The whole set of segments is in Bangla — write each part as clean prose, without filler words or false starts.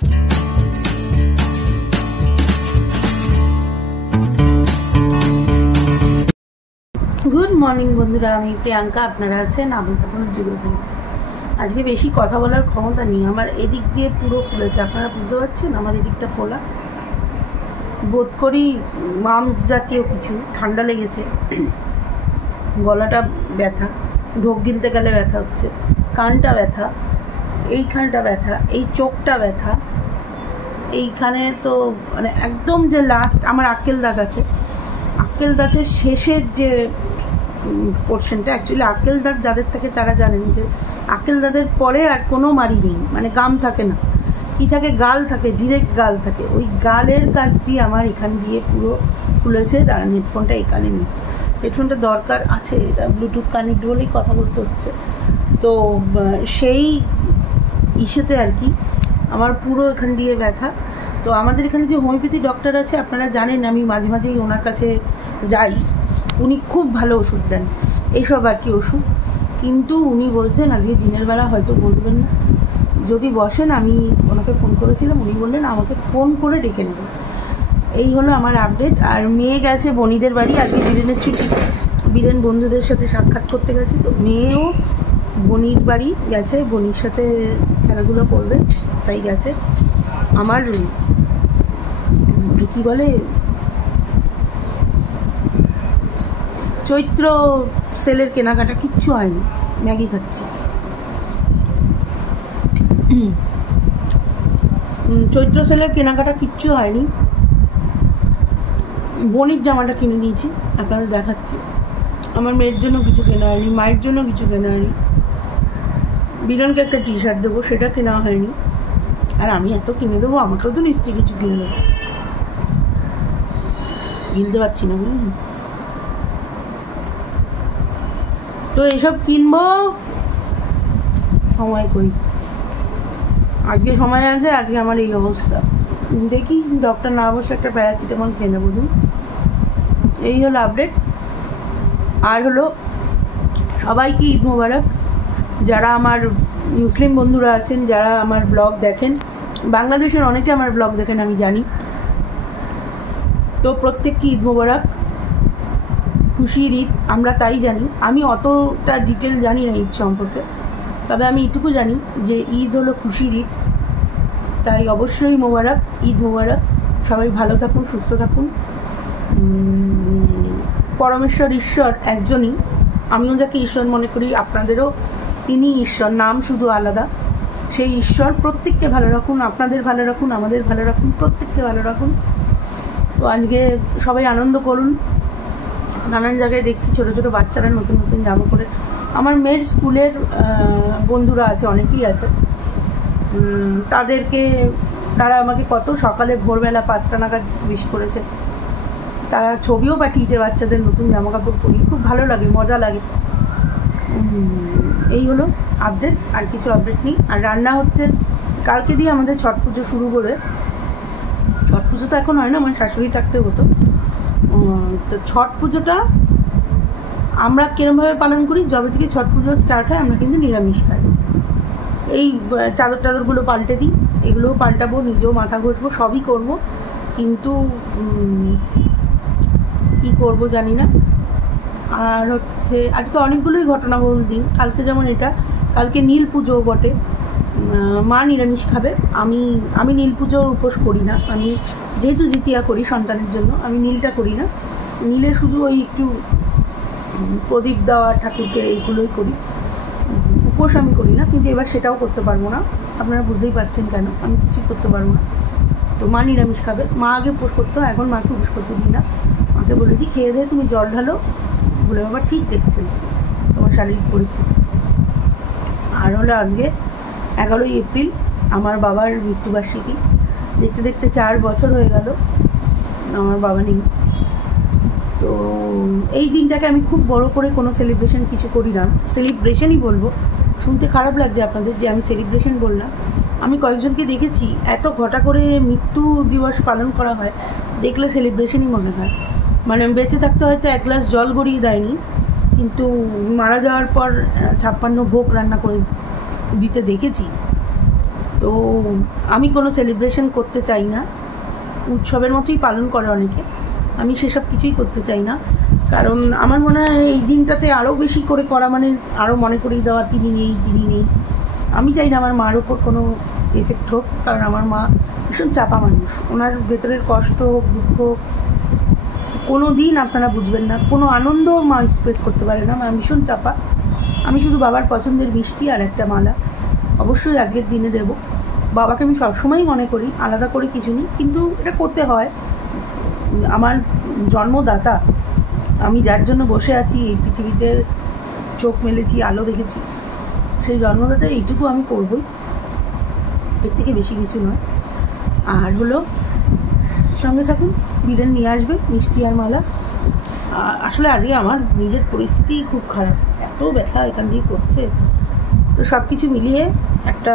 গুড মর্নিং বন্ধুরা, আমি প্রিয়াঙ্কা, আপনারা আছেন আমন্ত্রণ যুগল। আজকে বেশি কথা বলার ক্ষমতা নেই, আমার এদিক দিয়ে পুরো ফুলেছে, আপনারা বুঝতে পারছেন আমার এদিকটা ফোলা। বোধ করি মামস জাতীয় কিছু, ঠান্ডা লেগেছে, গলাটা ব্যথা, ঢোক গিলতে গেলে ব্যথা হচ্ছে, কানটা ব্যথা, এইখানটা ব্যথা, এই চোখটা ব্যথা, এইখানে তো মানে একদম যে লাস্ট আমার আক্কেল দাগ আছে, আক্কেল দাঁতের শেষের যে পোর্শনটা, অ্যাকচুয়ালি আক্কেল দাঁত যাদের থাকে তারা জানেন যে আক্কেল দাঁতের পরে আর কোনো মারি নেই, মানে গাম থাকে না, কি থাকে, গাল থাকে, ডিরেক্ট গাল থাকে, ওই গালের কাছ দিয়ে আমার এখান দিয়ে পুরো ফুলেছে। দাঁড়ান, হেডফোনটা এখানে নেই, হেডফোনটা দরকার আছে, এটা ব্লুটুথ কানেক্ট বলেই কথা বলতে হচ্ছে। তো সেই ইস্যুতে আর কি আমার পুরো এখান দিয়ে ব্যথা। তো আমাদের এখানে যে হোমিওপ্যাথি ডক্টর আছে আপনারা জানেন, আমি মাঝে মাঝেই ওনার কাছে যাই, উনি খুব ভালো ওষুধ দেন, এইসব আর কি ওষুধ। কিন্তু উনি বলছেন আজকে দিনের বেলা হয়তো বসবেন না, যদি বসেন আমি ওনাকে ফোন করেছিলাম, উনি বললেন আমাকে ফোন করে ডেকে নেবেন। এই হলো আমার আপডেট। আর মেয়ে গেছে বনিদের বাড়ি, আজকে বীরেনের ছুটি, বীরেন বন্ধুদের সাথে সাক্ষাৎ করতে গেছে, তো মেয়েও বনির বাড়ি গেছে, বনির সাথে খেলাধুলো করবে তাই গেছে। আমার কি বলে চৈত্র সেলের কেনাকাটা কিচ্ছু হয়নি, ম্যাগি খাচ্ছি। চৈত্র সেলের কেনাকাটা কিচ্ছু হয়নি, বনির জামাটা কিনে নিয়েছি, আপনাদের দেখাচ্ছি। আমার মেয়ের জন্য কিছু কেনা হয়নি, মায়ের জন্য কিছু কেনা হয়নি, বিরনকে একটা টি শার্ট দেবো সেটা কেনা হয়নি। আর আমি এত কিনে দেবো, আমাকেও তো নিশ্চয়ই কিছু কিনে দেবো, কিনতে পারছি না বুঝলেন। তো এসব কিনবো, সময় কই, আজকে সময় আছে, আজকে আমার এই অবস্থা। দেখি ডক্টর না বসলে একটা প্যারাসিটামল খেয়ে নেবো। এই হলো আপডেট। আর হলো সবাইকে ঈদ মোবারক, যারা আমার মুসলিম বন্ধুরা আছেন, যারা আমার ব্লগ দেখেন, বাংলাদেশের অনেকে আমার ব্লগ দেখেন আমি জানি, তো প্রত্যেককে ঈদ মোবারক, খুশির ঈদ। আমরা তাই জানি, আমি অতটা ডিটেল জানি না ঈদ সম্পর্কে, তবে আমি এইটুকু জানি যে ঈদ হলো খুশির ঈদ, তাই অবশ্যই মোবারক, ঈদ মোবারক। সবাই ভালো থাকুন, সুস্থ থাকুন। পরমেশ্বর ঈশ্বর একজনই, আমিও যাকে ঈশ্বর মনে করি, আপনাদেরও তিনি ঈশ্বর, নাম শুধু আলাদা। সেই ঈশ্বর প্রত্যেককে ভালো রাখুন, আপনাদের ভালো রাখুন, আমাদের ভালো রাখুন, প্রত্যেককে ভালো রাখুন। তো আজকে সবাই আনন্দ করুন। নানান জায়গায় দেখছি ছোটো ছোটো বাচ্চারা নতুন নতুন জামা পরে, আমার মেয়ের স্কুলের বন্ধুরা আছে, অনেকেই আছে, তারা আমাকে কত সকালে ভোরবেলা 5টা নাগাদ উইশ করেছে, তারা ছবিও পাঠিয়েছে বাচ্চাদের নতুন জামা কাপড় পরি, খুব ভালো লাগে, মজা লাগে। এই হলো আপডেট, আর কিছু আপডেট নেই। আর রান্না হচ্ছে, কালকে দিয়ে আমাদের ছট পুজো শুরু করে, ছট পুজো তো এখন হয় না, আমার শাশুড়ি থাকতে হতো। তো ছট পুজোটা আমরা কিরমভাবে পালন করি, যবে থেকে ছট পুজো স্টার্ট হয় আমরা কিন্তু নিরামিষ খাই। এই চাদর টাদরগুলো পাল্টে দিই, এগুলোও পাল্টাবো, নিজেও মাথা ঘষবো, সবই করব, কিন্তু কী করব জানি না। আর হচ্ছে আজকে অনেকগুলোই ঘটনাবহুল দিন, কালকে যেমন এটা, কালকে নীল পুজো বটে, মা নিরামিষ খাবে, আমি নীল পুজোর উপোস করি না, আমি যেহেতু জিতিয়া করি সন্তানের জন্য, আমি নীলটা করি না, নীলে শুধু ওই একটু প্রদীপ দেওয়া, ঠাকুরকে এইগুলোই করি, উপোস আমি করি না। কিন্তু এবার সেটাও করতে পারবো না, আপনারা বুঝতেই পারছেন কেন, আমি কিছুই করতে পারবো না। তো মা নিরামিষ খাবে, মা আগে উপোস করতো, এখন মাকে উপোস করতে দিই না, মাকে বলেছি খেয়ে দিয়ে তুমি জল ঢালো, বলে বাবা ঠিক দেখছেন তোমার শারীরিক পরিস্থিতি। আর হলো আজকে 11ই এপ্রিল, আমার বাবার মৃত্যুবার্ষিকী, দেখতে দেখতে 4 বছর হয়ে গেল আমার বাবা নেই। তো এই দিনটাকে আমি খুব বড় করে কোনো সেলিব্রেশন কিছু করি না, সেলিব্রেশনই বলবো, শুনতে খারাপ লাগছে আপনাদের যে আমি সেলিব্রেশন বললাম। আমি কয়েকজনকে দেখেছি এত ঘটা করে মৃত্যু দিবস পালন করা হয়, দেখলে সেলিব্রেশনই মনে হয়, মানে বেঁচে থাকতে হয়তো 1 গ্লাস জল গড়িয়ে দেয়নি, কিন্তু মারা যাওয়ার পর 56 ভোগ রান্না করে দিতে দেখেছি। তো আমি কোনো সেলিব্রেশন করতে চাই না, উৎসবের মতোই পালন করে অনেকে, আমি সেসব কিছুই করতে চাই না। কারণ আমার মনে হয় এই দিনটাতে আরও বেশি করে করা মানে আরও মনে করিয়ে দেওয়া তিনি নেই। আমি চাই না আমার মার ওপর কোনো এফেক্ট হোক, কারণ আমার মা ভীষণ চাপা মানুষ, ওনার ভেতরের কষ্ট হোক, দুঃখ কোনো দিন আপনারা বুঝবেন না, কোনো আনন্দ মা এক্সপ্রেস করতে পারে না, মা ভীষণ চাপা। আমি শুধু বাবার পছন্দের মিষ্টি আর একটা মালা অবশ্যই আজকের দিনে দেব। বাবাকে আমি সবসময়ই মনে করি, আলাদা করে কিছু নেই, কিন্তু এটা করতে হয়। আমার জন্মদাতা, আমি যার জন্য বসে আছি এই পৃথিবীতে, চোখ মেলেছি, আলো দেখেছি, সেই জন্মদাতা এইটুকু আমি করবই, এর থেকে বেশি কিছু নয়। আর হলো সঙ্গে থাকুন, বীরেন নিয়ে আসবে মিষ্টি আর মালা। আসলে আজকে আমার নিজের পরিস্থিতি খুব খারাপ, এত ব্যথা এখান দিয়ে করছে, তো সব কিছু মিলিয়ে একটা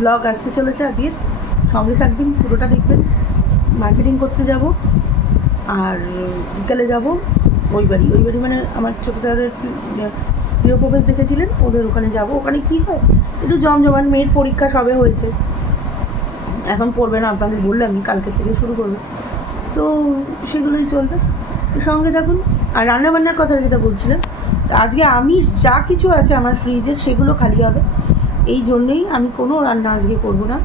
ব্লগ আসতে চলেছে আজকের, সঙ্গে থাকবেন, পুরোটা দেখবেন। মার্কেটিং করতে যাব, আর বিকালে যাব ওই বাড়ি মানে আমার ছোটো দাদার গৃহপ্রবেশ দেখেছিলেন, ওদের ওখানে যাব। ওখানে কী হয়, একটু জমজমাট, মেয়ের পরীক্ষা সবে হয়েছে, এখন পড়বে না, আপনাদের বললামই কালকের থেকে শুরু করবে, তো সেগুলোই চলবে, সঙ্গে থাকুন। আর রান্নাবান্নার কথা যেটা বলছিলেন, আজকে আমিষ যা কিছু আছে আমার ফ্রিজের সেগুলো খালি হবে, এই জন্যেই আমি কোনো রান্না আজকে করব না,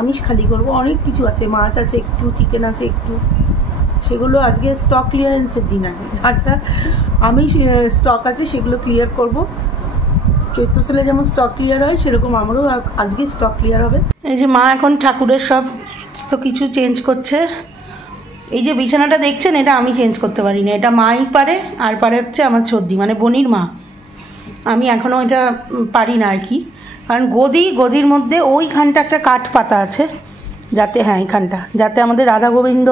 আমিষ খালি করব। অনেক কিছু আছে, মাছ আছে একটু, চিকেন আছে একটু, সেগুলো আজকে স্টক ক্লিয়ারেন্সের দিন, আর কি যা যা আমিষ স্টক আছে সেগুলো ক্লিয়ার করব। চৈত্র সেলে যেমন স্টক ক্লিয়ার হয়, সেরকম আমারও আজকে স্টক ক্লিয়ার হবে। এই যে মা এখন ঠাকুরের সব তো কিছু চেঞ্জ করছে। এই যে বিছানাটা দেখছেন, এটা আমি চেঞ্জ করতে পারি না, এটা মাই পারে, আর পারে হচ্ছে আমার ছর্দি মানে বনির মা। আমি এখনও এটা পারি না আর কি, কারণ গদির মধ্যে ওইখানটা একটা কাঠ পাতা আছে, যাতে হ্যাঁ এখানটা যাতে আমাদের রাধা গোবিন্দ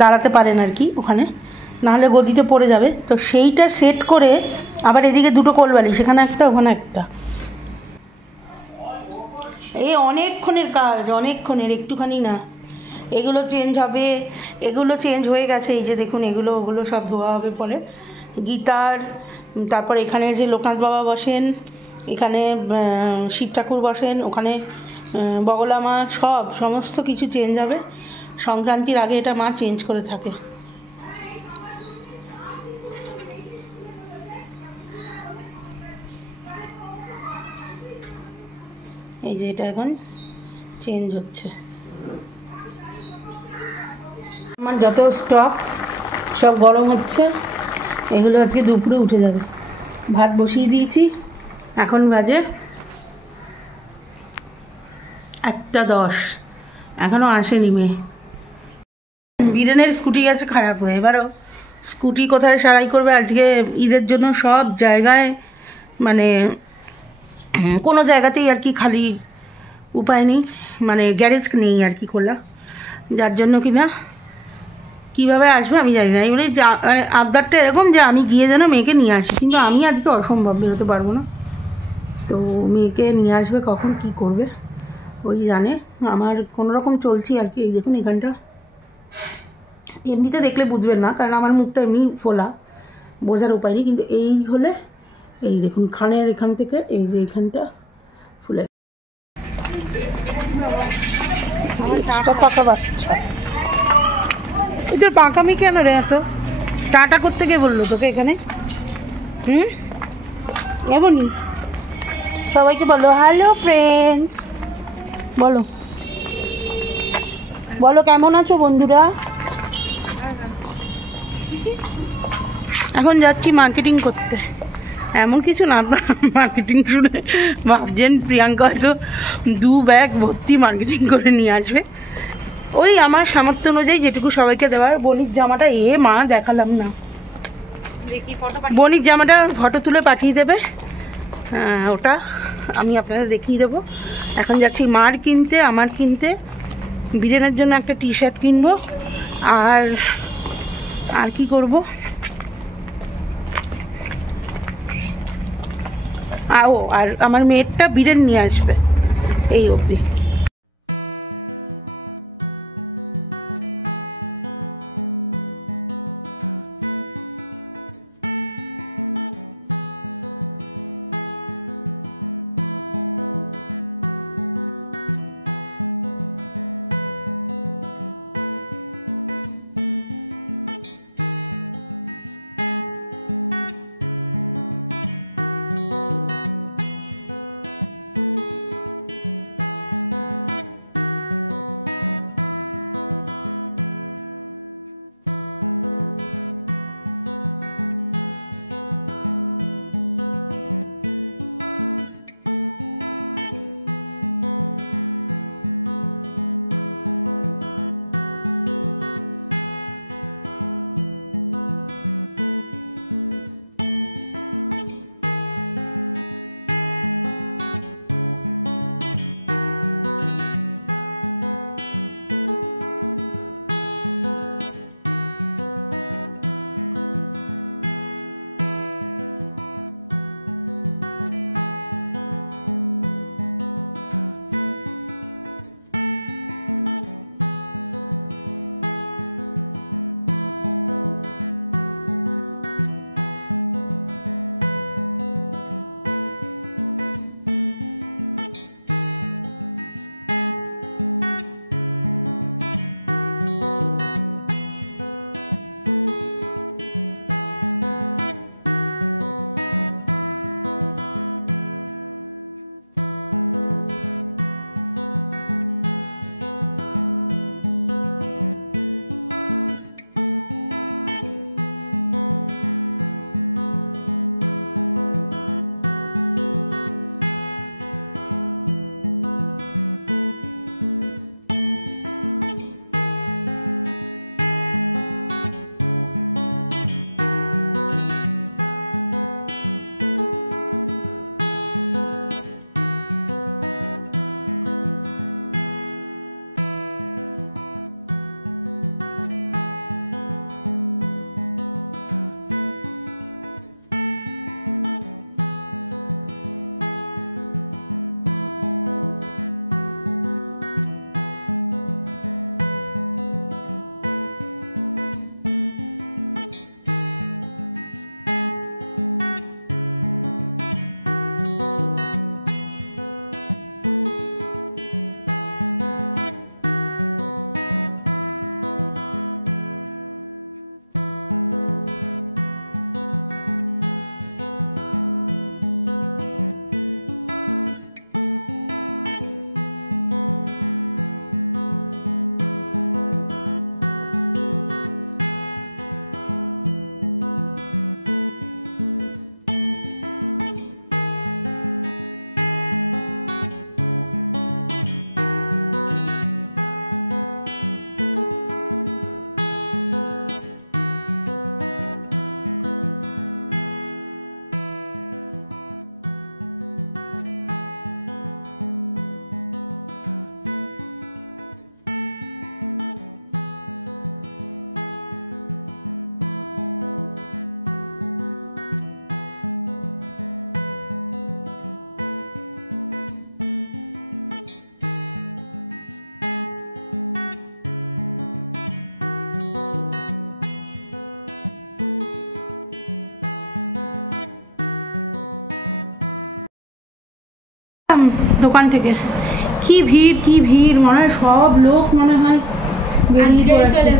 দাঁড়াতে পারেন আর কি ওখানে, নাহলে গদিতে পড়ে যাবে, তো সেইটা সেট করে আবার এদিকে দুটো কোলবালি, সেখানে একটা ওখানে একটা, এই অনেকক্ষণের কাজ, অনেকক্ষণের, একটুখানি না। এগুলো চেঞ্জ হবে, এগুলো চেঞ্জ হয়ে গেছে, এই যে দেখুন ওগুলো সব ধোয়া হবে পরে। গীতার, তারপর এখানে যে লোকনাথ বাবা বসেন, এখানে শিব ঠাকুর বসেন, ওখানে বগলা মা, সমস্ত কিছু চেঞ্জ হবে। সংক্রান্তির আগে এটা মা চেঞ্জ করে থাকে। এই যে এটা এখন চেঞ্জ হচ্ছে। আমার যত স্টক সব গরম হচ্ছে, এগুলো আজকে দুপুরে উঠে যাবে। ভাত বসিয়ে দিয়েছি, এখন বাজে 1:10, এখনও আসেনি মেয়ে। বীরেনের স্কুটি আছে খারাপ হয়ে, এবারও স্কুটি কোথায় সারাই করবে আজকে ঈদের জন্য, সব জায়গায় মানে কোনো জায়গাতেই আর কি খালি উপায় নেই, মানে গ্যারেজ নেই আর কি খোলা, যার জন্য কিনা কীভাবে আসবে আমি জানি না। এবারে মানে আবদারটা এরকম যে আমি গিয়ে যেন মেয়েকে নিয়ে আসি, কিন্তু আমি আজকে অসম্ভব, বেরোতে পারবো না, তো মেয়েকে নিয়ে আসবে কখন, কি করবে ওই জানে। আমার কোনো রকম চলছি আর কি। এই দেখুন এখানটা এমনিতে দেখলে বুঝবেন না, কারণ আমার মুখটা এমনি ফোলা, বোঝার উপায় নেই, কিন্তু এই হলে এই দেখুন খানের এখান থেকে এই যে এখানটা ফুলে কথা বাচ্চা। এদের পাকামি কেন রে এত? টাটা করতে গিয়ে বললো তোকে এখানে? এমনই সবাইকে বলো হ্যালো ফ্রেন্ডস, বলো বলো কেমন আছো বন্ধুরা। এখন যাচ্ছি মার্কেটিং করতে, এমন কিছু না, আপনার মার্কেটিং শুনে ভাবছেন প্রিয়াঙ্কা হয়তো 2 ব্যাগ ভর্তি মার্কেটিং করে নিয়ে আসবে। ওই আমার সামর্থ্য অনুযায়ী যেটুকু সবাইকে দেওয়ার। বণিক জামাটা মা দেখালাম না, বণিক জামাটা ফটো তুলে পাঠিয়ে দেবে, হ্যাঁ ওটা আমি আপনাদের দেখিয়ে দেবো। এখন যাচ্ছি মার কিনতে, আমার কিনতে, বীরেনের জন্য একটা টি-শার্ট কিনবো, আর কি করবো, আর আমার মেয়েরটা বীরেন নিয়ে আসবে, এই অবধি। দোকান থেকে। কি ভিড় মনে হয় সব লোক মনে হয় বেরিয়ে পড়েছে।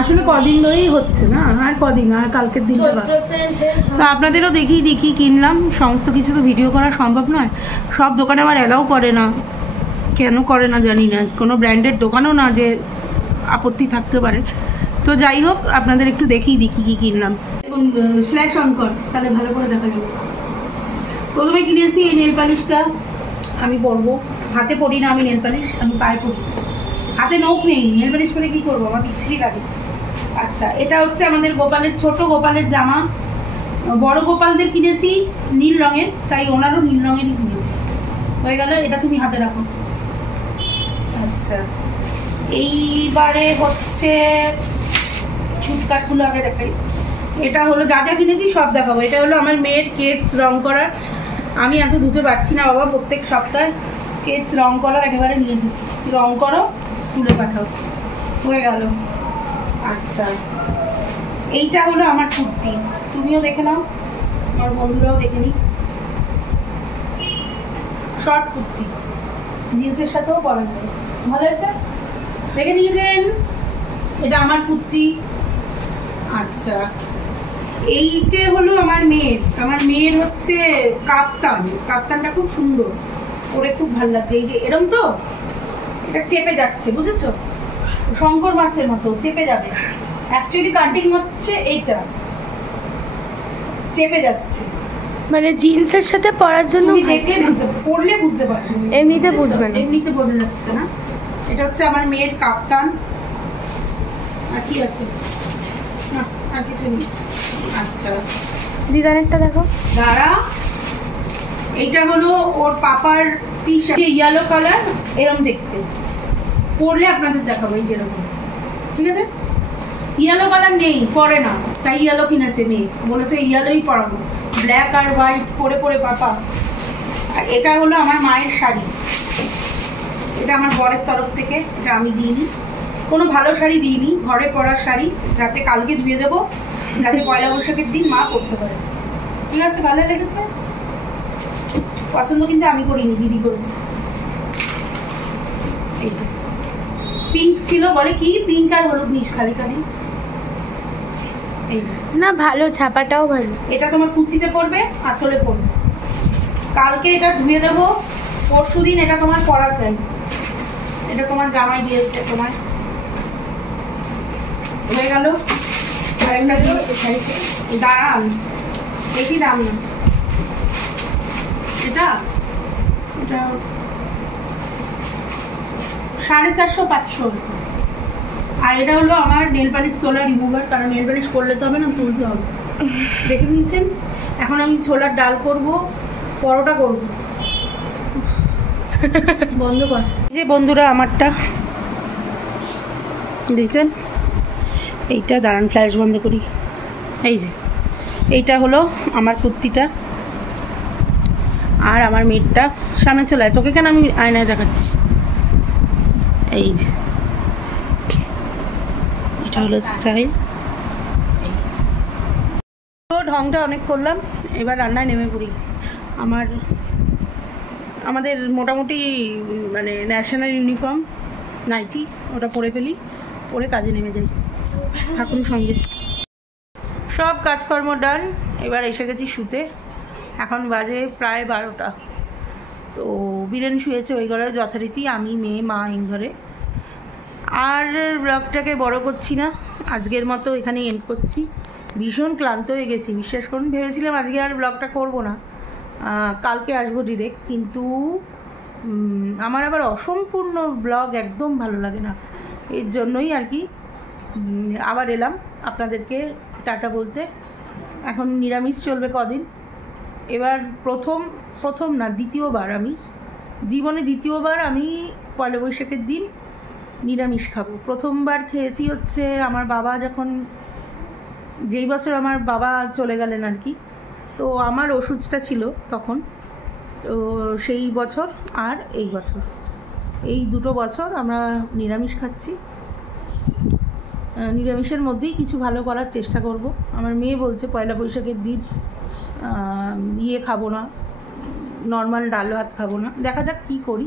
আসলে কদিন ধরেই হচ্ছে না, আর কদিন, আর কালকের দিন। তো আপনাদেরও দেখিয়ে দিই কী কিনলাম। সমস্ত কিছু তো ভিডিও করা সম্ভব নয়, সব দোকানে আবার অ্যালাউ করে না, কেন করে না জানি না, কোনো ব্র্যান্ডের দোকানও না যে আপত্তি থাকতে পারে। তো যাই হোক, আপনাদের একটু দেখিয়ে দিই কী কিনলাম। ফ্ল্যাশ অন কর, তাহলে ভালো করে দেখা যাবে। প্রথমে কিনেছি এই নেল পালিশটা, আমি পরবো। হাতে পরি না আমি নেল পালিশ, আমি পায়ে পরি। হাতে নখ নেই, নেল পালিশ করে কী করবো, আমার বিচ্ছিরি লাগে। আচ্ছা, এটা হচ্ছে আমাদের গোপালের, ছোট গোপালের জামা। বড় গোপালদের কিনেছি নীল রঙের, তাই ওনারও নীল রঙেরই কিনেছি। হয়ে গেল, এটা তুমি হাতে রাখো। আচ্ছা, এইবারে হচ্ছে ছুটকাটগুলো আগে দেখাই। এটা হলো যা যা কিনেছি সব দেখাবো। এটা হলো আমার মেয়ের কেটস রং করার। আমি এত ধুতে পারছি না বাবা, প্রত্যেক সপ্তাহ কেটস রং করার একেবারে নিয়ে এসেছি। রং করো, স্কুলে পাঠাও, হয়ে গেল। আচ্ছা, এইটা হলো আমার কুর্তি, তুমিও দেখে নাও, আমার বন্ধুরাও দেখে নি। শর্ট কুর্তি, জিন্সের সাথেও পরা যাবে, ভালো হয়েছে, দেখে নিয়েছেন। এটা আমার কুর্তি। আচ্ছা, এইটা হলো আমার মেয়ের হচ্ছে কাপ্তানটা খুব সুন্দর, ওরে খুব ভালো লাগছে। এই যে এরম তো, এটা চেপে যাচ্ছে, বুঝেছো, শঙ্কর মাছের মতো চেপে যাবে। অ্যাকচুয়ালি কাটিং হচ্ছে এইটা, চেপে যাচ্ছে, মানে জিন্সের সাথে পরার জন্য। তুমি দেখলে পরলে বুঝতে পারবে, এমনিতে বুঝবে না, এমনিতে বোঝা যাচ্ছে না। এটা হচ্ছে আমার মেয়ের কাপ্তান। আর কি আছে না, আর কিছু নেই। আচ্ছা, দিদানেরটা দেখো, দাঁড়া। এইটা হলো ওর পাপার টি শার্ট, ইয়েলো কালার, এরম দেখতে, পরলে আপনাদের দেখাবো। এই যেরকম, ঠিক আছে। ইয়েলো কালার নেই, পরে না, তাই ইয়েলো কিনেছে মেয়ে, বলেছে ইয়েলোই পরাবো, ব্ল্যাক আর হোয়াইট পরে পরে পাপা। আর এটা হলো আমার মায়ের শাড়ি, এটা আমার বরের তরফ থেকে, এটা আমি দিইনি, কোনো ভালো শাড়ি দিইনি, ঘরে পরার শাড়ি, যাতে কালকে ধুয়ে দেবো, যাতে পয়লা বৈশাখের দিন মা পরতে পারে। ঠিক আছে, ভালো লেগেছে, পছন্দ কিন্তু আমি করিনি, দিদি করেছে। পিঙ্ক ছিল, বলে কি পিঙ্ক আর হলুদ মিশ খালি খালি। এই না, ভালো, ছাপাটাও ভালো। এটা তোমার কুচিতে পড়বে, আঁচলে পড়বে। কালকে এটা ধুয়ে দেবো, পরশুদিন এটা তোমার পরা চাই। এটা তোমার জামাই দিয়েছে তোমার, হয়ে গেল। দাঁড়ান, বেশি দাম না, এটা 450-500। আর এটা হলো আমার নেল পালিশ সোলার রিমুভার, কারণ নেল পালিশ করলে তো হবে না, তুলতে হবে। দেখে নিয়েছেন। এখন আমি ছোলার ডাল করব, পরোটা করব, বন্ধ কর। যে বন্ধুরা আমারটা দেখছেন, এইটা দাঁড়ান, ফ্ল্যাশ বন্ধ করি। এই যে এইটা হলো আমার কুর্তিটা, আর আমার মেয়েরটা। সামনে চলে আয়, তোকে কেন আমি আয়নায় দেখাচ্ছি। এই যে এটা হলো স্টাইল। তো ঢংটা অনেক করলাম, এবার রান্নায় নেমে পড়ি। আমাদের মোটামুটি মানে ন্যাশনাল ইউনিফর্ম নাইটি, ওটা পরে ফেলি, পরে কাজে নেমে যাই। থাকুন সঙ্গে। সব কাজকর্ম ডান, এবার এসে গেছি শুতে। এখন বাজে প্রায় 12টা। তো বীরেন শুয়েছে ওই ঘরে যথারীতি, আমি মেয়ে মা এই ঘরে। আর ব্লগটাকে বড় করছি না, আজকের মতো এখানে এন্ড করছি। ভীষণ ক্লান্ত হয়ে গেছি, বিশ্বাস করুন। ভেবেছিলাম আজকে আর ব্লগটা করব না, কালকে আসবো ডিরেক্ট, কিন্তু আমার আবার অসম্পূর্ণ ব্লগ একদম ভালো লাগে না, এর জন্যই আর কি আবার এলাম আপনাদেরকে টাটা বলতে। এখন নিরামিষ চলবে কদিন। এবার প্রথম না, দ্বিতীয়বার, আমি জীবনে দ্বিতীয়বার আমি পয়লা বৈশাখের দিন নিরামিষ খাবো। প্রথমবার খেয়েছি হচ্ছে আমার বাবা যখন, যেই বছর আমার বাবা চলে গেলেন আর কি, তো আমার ওষুধটা ছিল তখন, তো সেই বছর আর এই বছর, এই দুটো বছর আমরা নিরামিষ খাচ্ছি। নিরামিষের মধ্যেই কিছু ভালো করার চেষ্টা করব। আমার মেয়ে বলছে পয়লা বৈশাখের দিন খাবো না, নর্মাল ডাল ভাত খাবো না, দেখা যাক কী করি।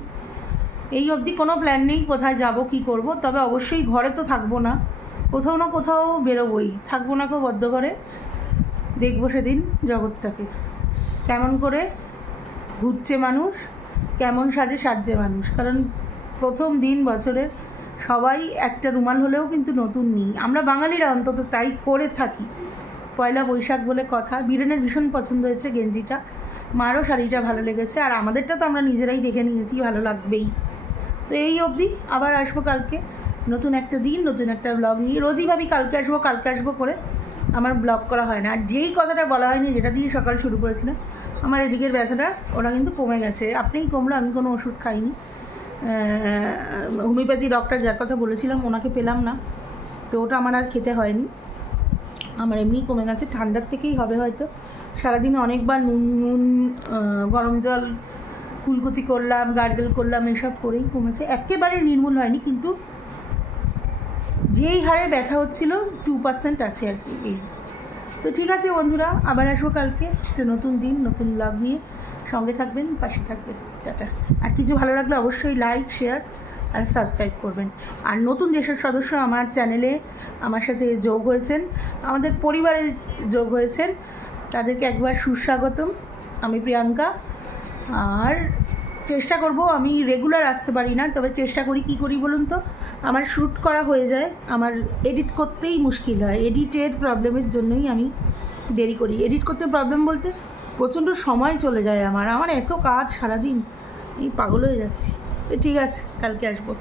এই অবধি কোনো প্ল্যান নেই কোথায় যাব কি করব, তবে অবশ্যই ঘরে তো থাকবো না, কোথাও না কোথাও বেরোবই, থাকবো না কেউ বদ্ধ ঘরে। দেখবো সেদিন জগৎটাকে কেমন করে ঘুরছে মানুষ, কেমন সাজছে মানুষ। কারণ প্রথম দিন বছরের, সবাই একটা রুমাল হলেও কিন্তু নতুন নিই, আমরা বাঙালিরা অন্তত তাই করে থাকি। পয়লা বৈশাখ বলে কথা। বীরেনের ভীষণ পছন্দ হয়েছে গেঞ্জিটা, মারও শাড়িটা ভালো লেগেছে, আর আমাদেরটা তো আমরা নিজেরাই দেখে নিয়েছি, ভালো লাগবেই। তো এই অবধি, আবার আসবো কালকে নতুন একটা দিন, নতুন একটা ব্লগ নিয়ে। রোজই ভাবি কালকে আসবো করে আমার ব্লগ করা হয় না। আর যেই কথাটা বলা হয়নি, যেটা দিয়ে সকাল শুরু করেছিলাম, আমার এদিকের ব্যথাটা ওটা কিন্তু কমে গেছে, আপনিই কমলো, আমি কোনো ওষুধ খাইনি। হোমিওপ্যাথি ডক্টর যার কথা বলেছিলাম ওনাকে পেলাম না, তো ওটা আমার আর খেতে হয়নি, আমার এমনি কমে গেছে। ঠান্ডার থেকেই হবে হয়তো, সারাদিনে অনেকবার নুন গরম জল কুলকুচি করলাম, গার্গেল করলাম, এসব করেই কমেছে, একেবারে নির্মূল হয়নি, কিন্তু যেই হারে ব্যথা হচ্ছিল 2% আছে আর কি। এই তো ঠিক আছে বন্ধুরা, আবার আসবো কালকে, যে নতুন দিন নতুন ব্লগ নিয়ে। সঙ্গে থাকবেন, পাশে থাকবেন, টাটা। আর কিছু ভালো লাগলে অবশ্যই লাইক, শেয়ার আর সাবস্ক্রাইব করবেন। আর নতুন যেসব সদস্য আমার চ্যানেলে আমার সাথে যোগ হয়েছেন, আমাদের পরিবারে যোগ হয়েছেন, তাদেরকে একবার সুস্বাগতম। আমি প্রিয়াঙ্কা, আর চেষ্টা করব, আমি রেগুলার আসতে পারি না, তবে চেষ্টা করি। কী করি বলুন তো, আমার শ্যুট করা হয়ে যায়, আমার এডিট করতেই মুশকিল হয়, এডিটের প্রবলেমের জন্যই আমি দেরি করি। এডিট করতে প্রবলেম বলতে প্রচণ্ড সময় চলে যায় আমার এত কাজ সারাদিন, আমি পাগল হয়ে যাচ্ছি। ঠিক আছে, কালকে আসবো।